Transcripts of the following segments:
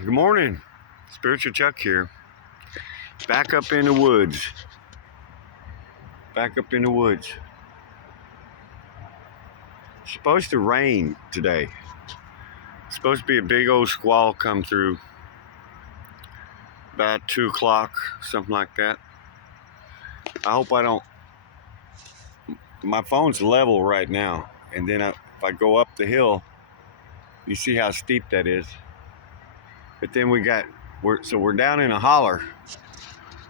Good morning. Spiritual Chuck here. Back up in the woods. Back up in the woods. It's supposed to rain today. It's supposed to be a big old squall come through about 2 o'clock, something like that. I hope I don't. My phone's level right now. And then if I go up the hill, you see how steep that is. But then we're down in a holler.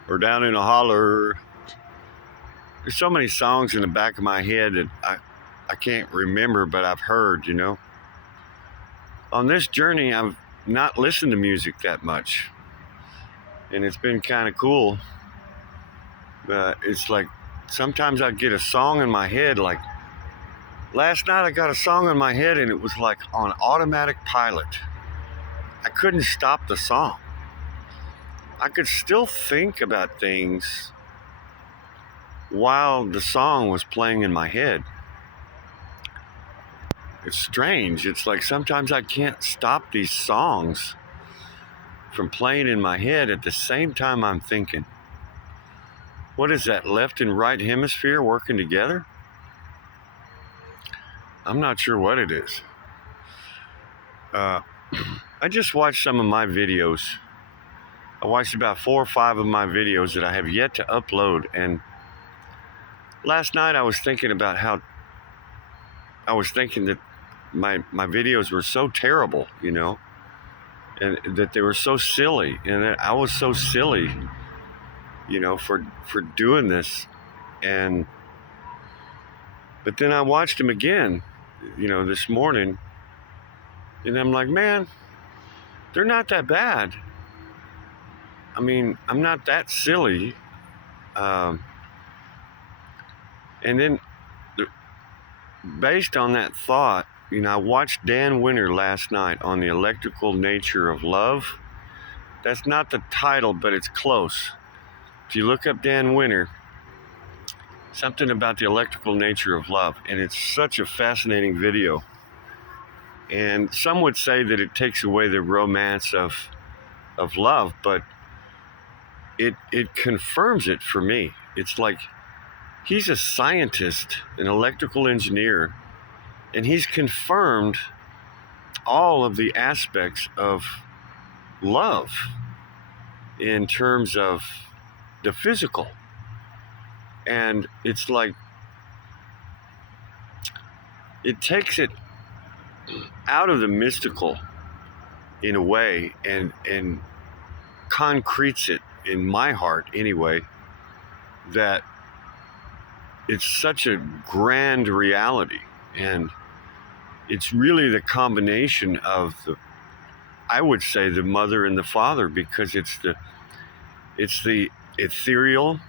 We're down in a holler. There's so many songs in the back of my head that I can't remember, but I've heard, On this journey, I've not listened to music that much. And it's been kind of cool. It's like sometimes I get a song in my head. Like last night I got a song in my head and it was like on automatic pilot. I couldn't stop the song. I could still think about things while the song was playing in my head. It's strange. It's like sometimes I can't stop these songs from playing in my head at the same time I'm thinking. What is that, left and right hemisphere working together? I'm not sure what it is. I just watched some of my videos. I watched about 4 or 5 of my videos that I have yet to upload. And last night I was thinking about how that my videos were so terrible, and that they were so silly, and that I was so silly, for doing this. But then I watched them again, this morning, and I'm like, man, they're not that bad. I mean, I'm not that silly. And then based on that thought, I watched Dan Winter last night on The Electrical Nature of Love. That's not the title, but it's close. If you look up Dan Winter, something about the electrical nature of love, and it's such a fascinating video. And some would say that it takes away the romance of love, but it confirms it for me. It's like he's a scientist, an electrical engineer, and he's confirmed all of the aspects of love in terms of the physical. And it's like it takes it out of the mystical in a way and concretes it in my heart anyway, that it's such a grand reality. And it's really the combination of I would say the mother and the father, because it's the ethereal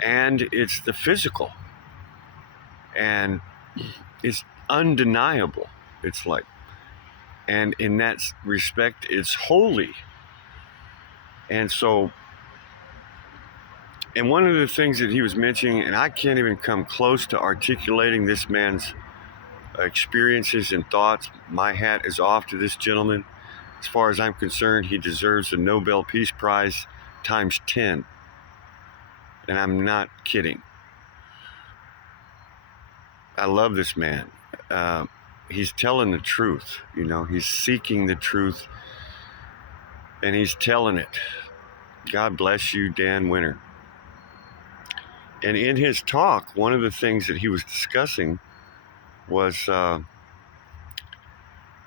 and it's the physical, and it's undeniable. It's like, and in that respect, it's holy. And so, and one of the things that he was mentioning, and I can't even come close to articulating this man's experiences and thoughts. My hat is off to this gentleman. As far as I'm concerned, he deserves the Nobel Peace Prize times 10. And I'm not kidding. I love this man. He's telling the truth, he's seeking the truth, and he's telling it. God bless you, Dan Winter. And in his talk, one of the things that he was discussing was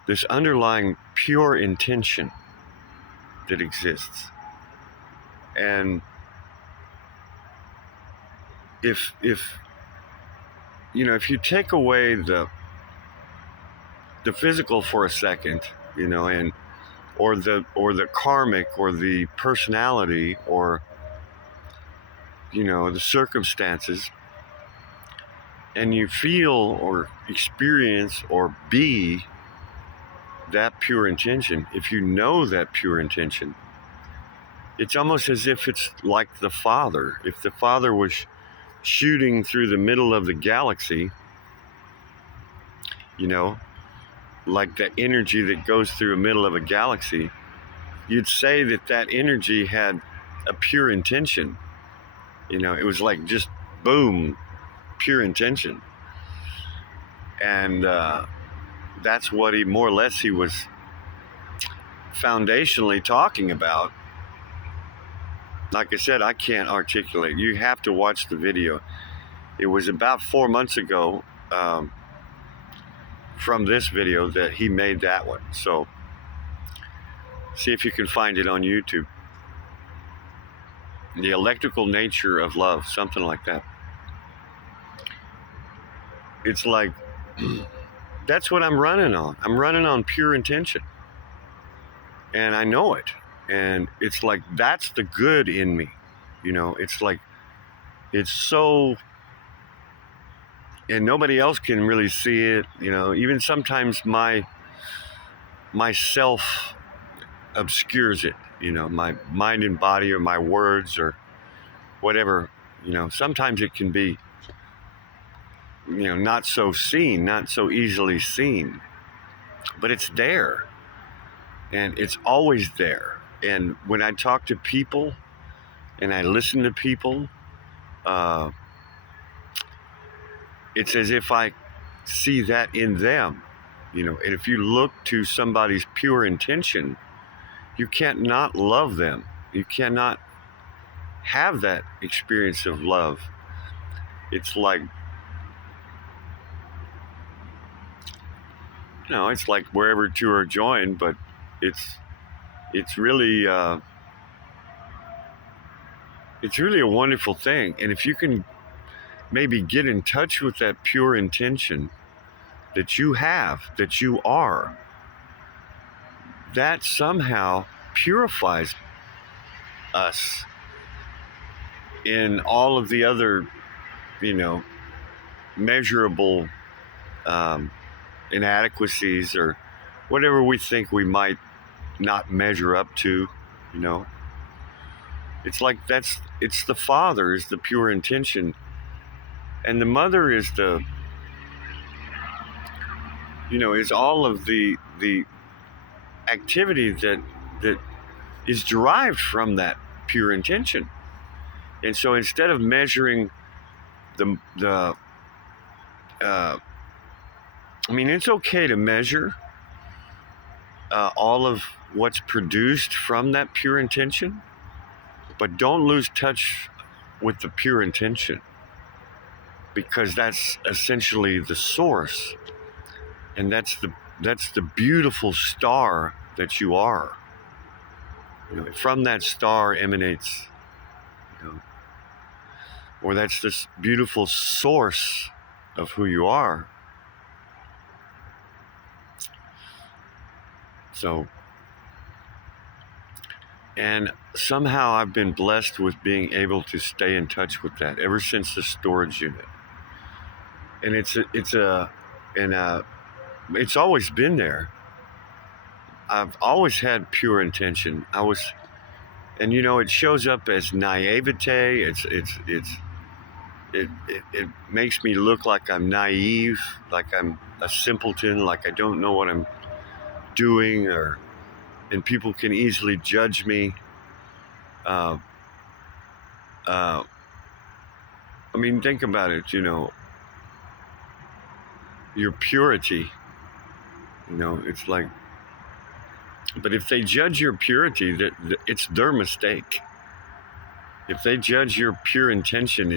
this underlying pure intention that exists. And if you take away the physical for a second, and or the karmic or the personality or the circumstances, and you feel or experience or be that pure intention, if you know that pure intention, it's almost as if it's like the Father. If the Father was shooting through the middle of the galaxy, like that energy that goes through the middle of a galaxy, you'd say that that energy had a pure intention. It was like just boom, pure intention. And that's what he more or less he was foundationally talking about. Like I said, I can't articulate. You have to watch the video. It was about 4 months ago from this video that he made that one. So see if you can find it on YouTube. The electrical nature of love, something like that. It's like, that's what I'm running on. I'm running on pure intention. And I know it. And it's like, that's the good in me. It's like, it's so, and nobody else can really see it. Even sometimes my self obscures it, my mind and body or my words or whatever, sometimes it can be, not so seen, not so easily seen, but it's there and it's always there. And when I talk to people and I listen to people, it's as if I see that in them, and if you look to somebody's pure intention, you can't not love them. You cannot have that experience of love. It's like, it's like wherever two are joined, but it's really a wonderful thing. And if you can maybe get in touch with that pure intention that you have, that you are, that somehow purifies us in all of the other, measurable inadequacies or whatever we think we might not measure up to. It's like it's the Father is the pure intention, and the Mother is is all of the activity that is derived from that pure intention. And so instead of measuring it's okay to measure all of what's produced from that pure intention, but don't lose touch with the pure intention, because that's essentially the source, and that's the beautiful star that you are. From that star emanates, or that's this beautiful source of who you are. So, and somehow I've been blessed with being able to stay in touch with that ever since the storage unit. And it's always been there. I've always had pure intention. And it shows up as naivete. It makes me look like I'm naive, like I'm a simpleton, like I don't know what I'm doing, and people can easily judge me. Think about it. Your purity. It's like, but if they judge your purity, that it's their mistake. If they judge your pure intention,